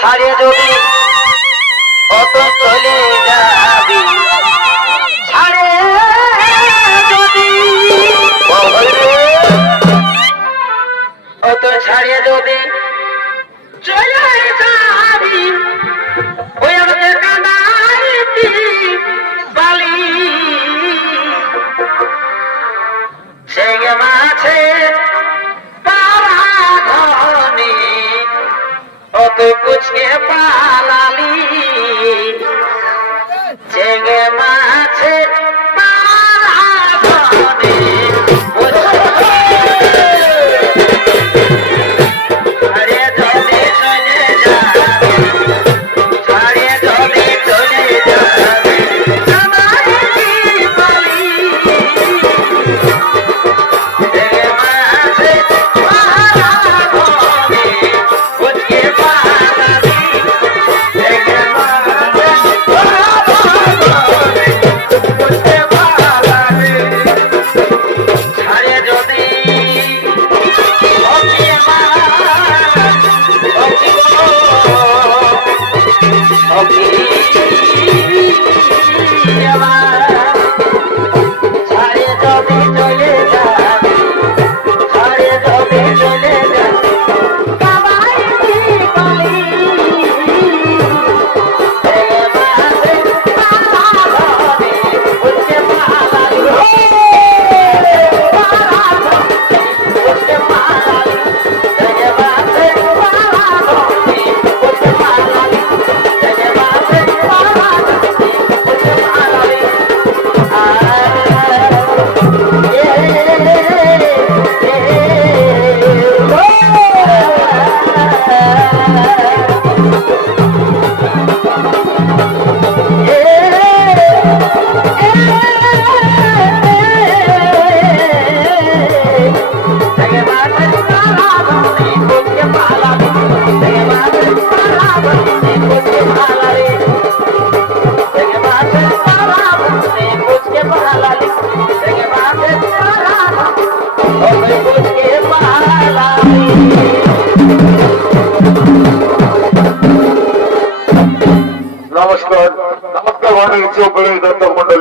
ছাড়ে যদি অত চলে যাবি ছাড়ে যদি অত ছাড়ে যদি চলে যাবি ওই আমাদের কানাইতি বালি সেগে মাছে तो कुछ के पालाली चेंगे माछे पालाली अरे जल्दी चले जा अरे जल्दी चले जा हमारी बाली चेंगे माछे पालाली कुछ के नमस्कार नमस्कार वाणी दत्तक मंडल।